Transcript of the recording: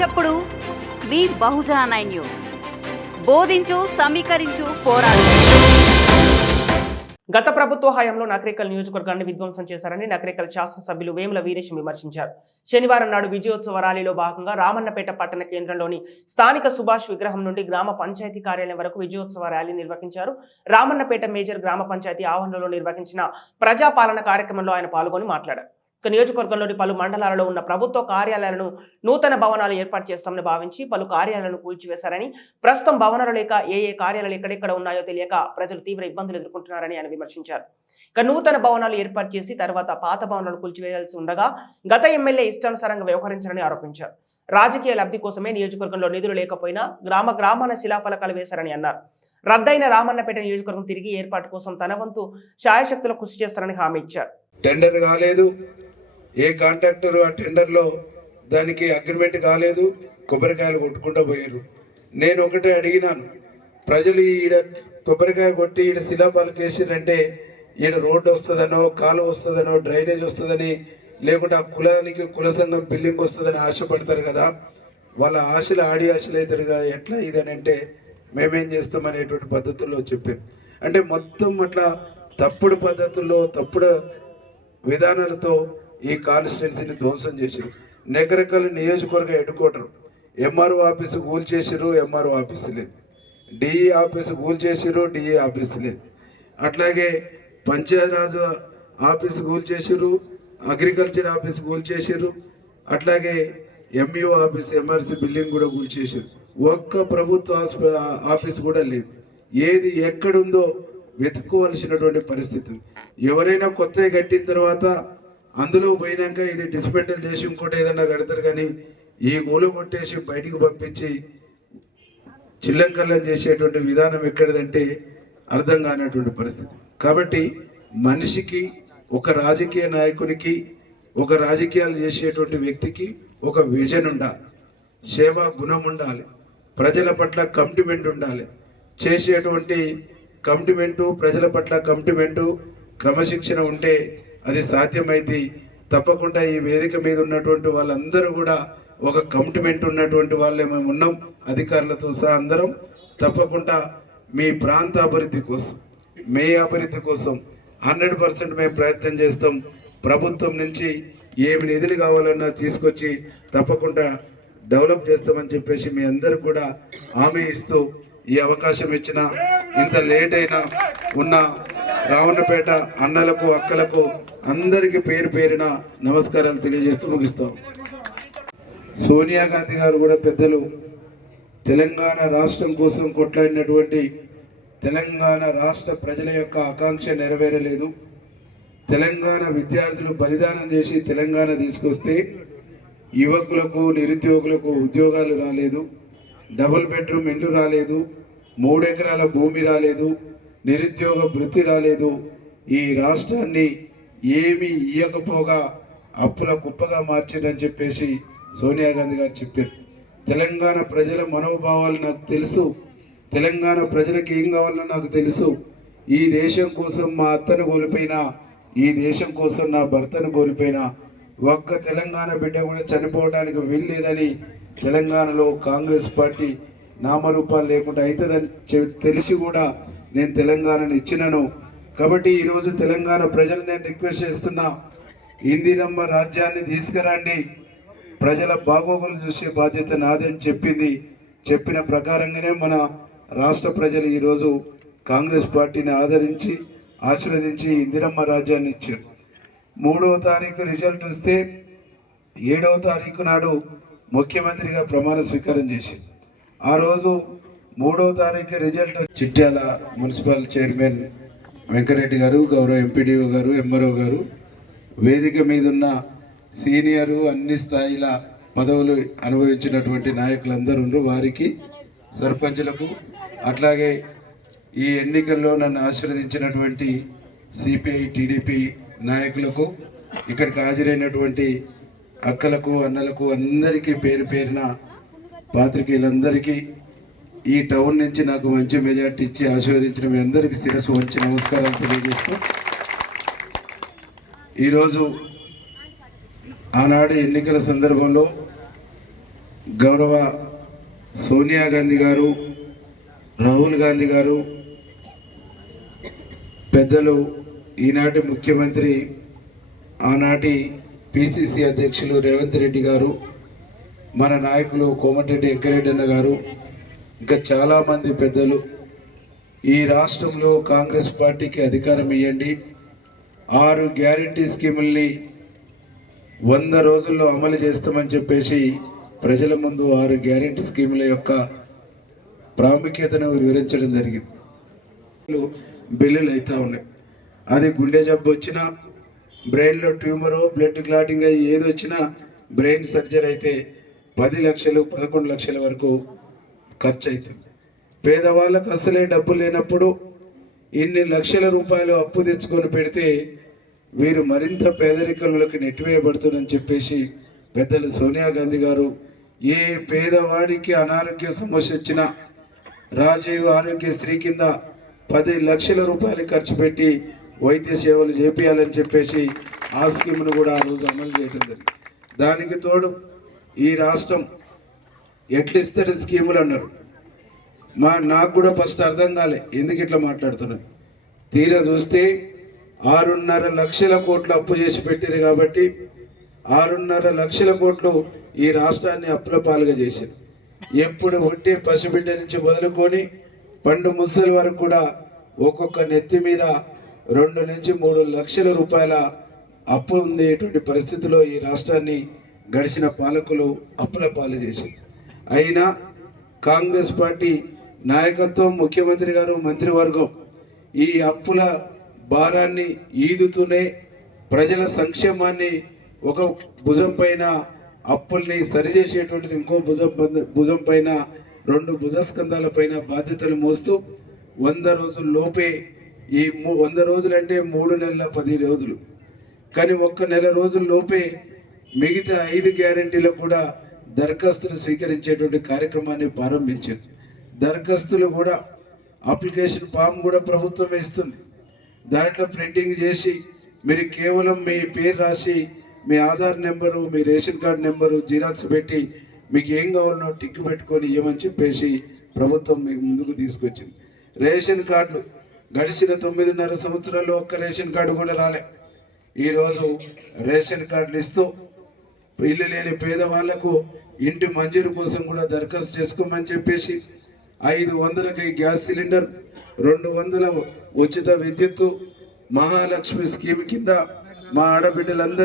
చప్పుడు. మీ Bahujan nine news. బోధించు సమీకరించు పోరాడు. గత ప్రభుత్వ హయాంలో నకరేకల్ నియోజకవర్గాన్ని విధ్వంసం చేశారని నకరేకల్ శాసనసభ్యులు వేముల వీరేశం విమర్శించారు. శనివారం నాడు విజయోత్సవ ర్యాలీలో భాగంగా రామన్నపేట పట్టణ కేంద్రంలోని స్థానిక సుభాష్ విగ్రహం నుండి గ్రామ పంచాయతీ కార్యాలయం వరకు విజయోత్సవ ర్యాలీ నిర్వహించారు. రామన్నపేట మేజర్ గ్రామ పంచాయతీ ఆవరణలో నిర్వహించిన ప్రజాపాలన కార్యక్రమంలో ఆయన పాల్గొని మాట్లాడారు. నియోజకవర్గంలోని పలు మండలాలలో ఉన్న ప్రభుత్వ కార్యాలయాలను నూతన భవనాలు ఏర్పాటు చేస్తామని భావించి పలు కార్యాలయాలను కూల్చివేశారని ప్రస్తుతం భవనాలు లేక ఏ ఏ కార్యాలయాలు ఎక్కడెక్కడ ఉన్నాయో తెలియక ప్రజలు తీవ్ర ఇబ్బందులు ఎదుర్కొంటున్నారని ఆయన విమర్శించారు. ఇక నూతన భవనాలు ఏర్పాటు చేసి తర్వాత పాత భవనాలను కూల్చివేయాల్సి ఉండగా గత ఎమ్మెల్యే ఇష్టానుసారంగా వ్యవహరించారని ఆరోపించారు. రాజకీయ లబ్ధి కోసమే నియోజకవర్గంలో నిధులు లేకపోయినా గ్రామ గ్రామాన శిలాఫలకాలు వేశారని అన్నారు. రద్దయిన రామన్నపేట నియోజకవర్గం తిరిగి ఏర్పాటు కోసం తన వంతు శాయశక్తులు కృషి చేస్తారని హామీ ఇచ్చారు. టెండర్ కాలేదు. ఏ కాంట్రాక్టర్ ఆ టెండర్లో దానికి అగ్రిమెంట్ కాలేదు కొబ్బరికాయలు కొట్టుకుంటూ పోయారు. నేను ఒకటే అడిగినాను ప్రజలు ఈడ కొబ్బరికాయ కొట్టి ఈడ శిలాపాలకు వేసిరంటే ఈడ రోడ్డు వస్తుందనో కాలువ వస్తుందనో డ్రైనేజ్ వస్తుందని లేకుంటే ఆ కులానికి కుల సంఘం బిల్డింగ్ వస్తుందని ఆశపడతారు కదా. వాళ్ళ ఆశలు ఆడి ఆశలు అవుతారు కదా ఎట్లా ఇదని అంటే మేమేం చేస్తాం అనేటువంటి పద్ధతుల్లో చెప్పారు. అంటే మొత్తం అట్లా తప్పుడు పద్ధతుల్లో తప్పుడు విధానాలతో ఈ కాన్స్టిట్యున్సీని ధ్వంసం చేశారు నెకరకల్ నియోజకవర్గ హెడ్ క్వార్టర్. ఎంఆర్ఓ ఆఫీసు కూల్ చేసిరు ఎంఆర్ఓ ఆఫీసు లేదు. డిఈ ఆఫీసు కూల్ చేసిరు డిఈ ఆఫీసు లేదు. అట్లాగే పంచాయతీరాజ్ ఆఫీస్ కూల్ చేసిరు అగ్రికల్చర్ ఆఫీస్ కూల్ చేసిరు అట్లాగే ఎంఈఓ ఆఫీస్ ఎంఆర్సీ బిల్డింగ్ కూడా కూల్ చేసిరు. ఒక్క ప్రభుత్వ ఆస్ప- ఆఫీస్ కూడా లేదు. ఏది ఎక్కడుందో వెతుక్కోవలసినటువంటి పరిస్థితి ఎవరైనా కొత్తగా కట్టిన తర్వాత అందులో పోయినాక ఇది డిస్మెంటల్ చేసి ఇంకోటి ఏదైనా కడతారు కానీ ఈ గోలు కొట్టేసి బయటికి పంపించి చిల్లంకల్లం చేసేటువంటి విధానం ఎక్కడిదంటే అర్థం కానటువంటి పరిస్థితి. కాబట్టి మనిషికి ఒక రాజకీయ నాయకునికి ఒక రాజకీయాలు చేసేటువంటి వ్యక్తికి ఒక విజన్ ఉండాలి. సేవా గుణం ఉండాలి. ప్రజల పట్ల కమిట్మెంట్ ఉండాలి. చేసేటువంటి కమిట్మెంటు ప్రజల పట్ల కమిట్మెంటు క్రమశిక్షణ ఉంటే అది సాధ్యమైంది తప్పకుండా ఈ వేదిక మీద ఉన్నటువంటి వాళ్ళందరూ కూడా ఒక కమిట్మెంట్ ఉన్నటువంటి వాళ్ళే మేము ఉన్నాం. అధికారులతో సహా అందరం. తప్పకుండా మీ ప్రాంత అభివృద్ధి కోసం మే అభివృద్ధి కోసం హండ్రెడ్ పర్సెంట్ మేము ప్రయత్నం చేస్తాం. ప్రభుత్వం నుంచి ఏమి నిధులు కావాలన్నా తీసుకొచ్చి తప్పకుండా డెవలప్ చేస్తామని చెప్పేసి మీ అందరు కూడా హామీ ఇస్తూ ఈ అవకాశం ఇచ్చిన ఇంత లేట్ అయినా ఉన్న రావణపేట అన్నలకు అక్కలకు అందరికీ పేరు పేరిన నమస్కారాలు తెలియజేస్తూ ముగిస్తాం. సోనియా గాంధీ గారు కూడా పెద్దలు. తెలంగాణ రాష్ట్రం కోసం కొట్లాడినటువంటి తెలంగాణ రాష్ట్ర ప్రజల యొక్క ఆకాంక్ష నెరవేరలేదు. తెలంగాణ విద్యార్థులు బలిదానం చేసి తెలంగాణ తీసుకొస్తే యువకులకు నిరుద్యోగులకు ఉద్యోగాలు రాలేదు. డబుల్ బెడ్రూమ్ ఇల్లు రాలేదు. మూడెకరాల భూమి రాలేదు. నిరుద్యోగ వృత్తి రాలేదు. ఈ రాష్ట్రాన్ని ఏమీ ఇయ్యకపోగా అప్పుల కుప్పగా మార్చిందని చెప్పేసి సోనియా గాంధీ గారు చెప్పారు. తెలంగాణ ప్రజల మనోభావాలు నాకు తెలుసు. తెలంగాణ ప్రజలకు ఏం కావాలో నాకు తెలుసు. ఈ దేశం కోసం మా అత్తను కోల్పోయినా ఈ దేశం కోసం నా భర్తను కోల్పోయినా ఒక్క తెలంగాణ బిడ్డ కూడా చనిపోవడానికి వీల్లేదని తెలంగాణలో కాంగ్రెస్ పార్టీ నామరూపాలు లేకుండా అవుతుందని చె- తెలిసి కూడా నేను తెలంగాణను ఇచ్చినను. కాబట్టి ఈరోజు తెలంగాణ ప్రజలు నేను రిక్వెస్ట్ చేస్తున్నా ఇందిరమ్మ రాజ్యాన్ని తీసుకురండి. ప్రజల బాగోగులు చూసే బాధ్యత నాదని చెప్పింది. చెప్పిన ప్రకారంగానే మన రాష్ట్ర ప్రజలు ఈరోజు కాంగ్రెస్ పార్టీని ఆదరించి ఆశీర్వదించి ఇందిరమ్మ రాజ్యాన్ని ఇచ్చారు. మూడవ తారీఖు రిజల్ట్ వస్తే ఏడవ తారీఖు నాడు ముఖ్యమంత్రిగా ప్రమాణ స్వీకారం చేశారు. ఆ రోజు మూడో తారీఖు result Chityala municipal chairman Venkareddy గారు గౌరవ ఎంపీడీఓ గారు ఎంఆర్ఓ గారు వేదిక మీద ఉన్న సీనియరు అన్ని స్థాయిల పదవులు అనుభవించినటువంటి నాయకులందరూ వారికి సర్పంచులకు అట్లాగే ఈ ఎన్నికల్లో నన్ను ఆశీర్వదించినటువంటి సిపిఐ టీడీపీ నాయకులకు ఇక్కడికి హాజరైనటువంటి అక్కలకు అన్నలకు అందరికీ పేరు పేరిన పాత్రికేయులందరికీ ఈ టౌన్ నుంచి నాకు మంచి మెజార్టీ ఇచ్చి ఆశీర్వదించిన మీ అందరికీ శిరస్సు వంచి నమస్కారాలు తెలియజేస్తూ ఈరోజు ఆనాడు ఎన్నికల సందర్భంలో గౌరవ సోనియా గాంధీ గారు రాహుల్ గాంధీ గారు పెద్దలు ఈనాటి ముఖ్యమంత్రి ఆనాటి పిసిసి అధ్యక్షులు రేవంత్ రెడ్డి గారు మన నాయకులు కోమటిరెడ్డి వెంకరెడ్డి అన్న గారు ఇంకా చాలామంది పెద్దలు ఈ రాష్ట్రంలో కాంగ్రెస్ పార్టీకి అధికారం ఇవ్వండి ఆరు గ్యారంటీ స్కీముల్ని వంద రోజుల్లో అమలు చేస్తామని చెప్పేసి ప్రజల ముందు ఆరు గ్యారంటీ స్కీముల యొక్క ప్రాముఖ్యతను వివరించడం జరిగింది. బిల్లులు అవుతా ఉన్నాయి. అది గుండె జబ్బు వచ్చినా బ్రెయిన్లో ట్యూమరు బ్లడ్ క్లాటింగ్ అయ్యి ఏది వచ్చినా బ్రెయిన్ సర్జరీ అయితే పది లక్షలు పదకొండు లక్షల వరకు ఖర్చు అవుతుంది పేదవాళ్ళకు అసలే డబ్బు లేనప్పుడు ఇన్ని లక్షల రూపాయలు అప్పు తెచ్చుకొని పెడితే వీరు మరింత పేదరికంలోకి నెట్టివేయబడుతుందని చెప్పేసి పెద్దలు సోనియా గాంధీ గారు ఏ పేదవాడికి అనారోగ్య సమస్య వచ్చినా రాజీవ్ ఆరోగ్యశ్రీ కింద పది లక్షల రూపాయలు ఖర్చు పెట్టి వైద్య సేవలు చేపియాలని చెప్పేసి ఆ స్కీమ్ను కూడా ఆ రోజు అమలు చేయడం జరిగింది. దానికి తోడు ఈ రాష్ట్రం ఎట్లా ఇస్తారు స్కీములు అన్నారు మా నాకు కూడా ఫస్ట్ అర్థం కాలే ఎందుకు ఇట్లా మాట్లాడుతున్నాను తీరా చూస్తే ఆరున్నర లక్షల కోట్లు అప్పు చేసి పెట్టారు కాబట్టి ఆరున్నర లక్షల కోట్లు ఈ రాష్ట్రాన్ని అప్పుల పాలుగా చేశారు ఎప్పుడు ఉంటే పసిబిడ్డ నుంచి మొదలుకొని పండు ముసలి వరకు కూడా ఒక్కొక్క నెత్తి మీద రెండు నుంచి మూడు లక్షల రూపాయల అప్పు ఉండేటువంటి పరిస్థితిలో ఈ రాష్ట్రాన్ని గడిచిన పాలకులు అప్పుల పాలు చేశారు అయినా కాంగ్రెస్ పార్టీ నాయకత్వం ముఖ్యమంత్రి గారు మంత్రివర్గం ఈ అప్పుల భారాన్ని ఈదుతూనే ప్రజల సంక్షేమాన్ని ఒక భుజం పైన అప్పుల్ని సరిచేసేటువంటిది ఇంకో భుజం భుజం పైన రెండు భుజస్కంధాల పైన బాధ్యతలు మోస్తూ వంద రోజుల లోపే ఈ మూ- వంద రోజులు అంటే మూడు నెలల పది రోజులు. కానీ ఒక్క నెల రోజుల లోపే మిగతా ఐదు గ్యారంటీలకు కూడా దరఖాస్తులు స్వీకరించేటువంటి కార్యక్రమాన్ని ప్రారంభించింది. దరఖాస్తులు కూడా అప్లికేషన్ ఫామ్ కూడా ప్రభుత్వం ఇస్తుంది. దాంట్లో ప్రింటింగ్ చేసి మీరు కేవలం మీ పేరు రాసి మీ ఆధార్ నెంబరు మీ రేషన్ కార్డు నెంబరు జిరాక్స్ పెట్టి మీకు ఏం కావాలనో టిక్ పెట్టుకొని ఇవ్వమని చెప్పేసి ప్రభుత్వం మీకు ముందుకు తీసుకొచ్చింది. రేషన్ కార్డులు గడిచిన తొమ్మిదిన్నర సంవత్సరాల్లో ఒక్క రేషన్ కార్డు కూడా రాలే. ఈరోజు రేషన్ కార్డులు ఇస్తూ ఇల్లు లేని పేదవాళ్ళకు ఇంటి మంజూరు కోసం కూడా దరఖాస్తు చేసుకోమని చెప్పేసి ఐదు వందలకి గ్యాస్ సిలిండర్ రెండు వందల ఉచిత విద్యుత్తు మహాలక్ష్మి స్కీమ్ కింద మా ఆడబిడ్డలందరి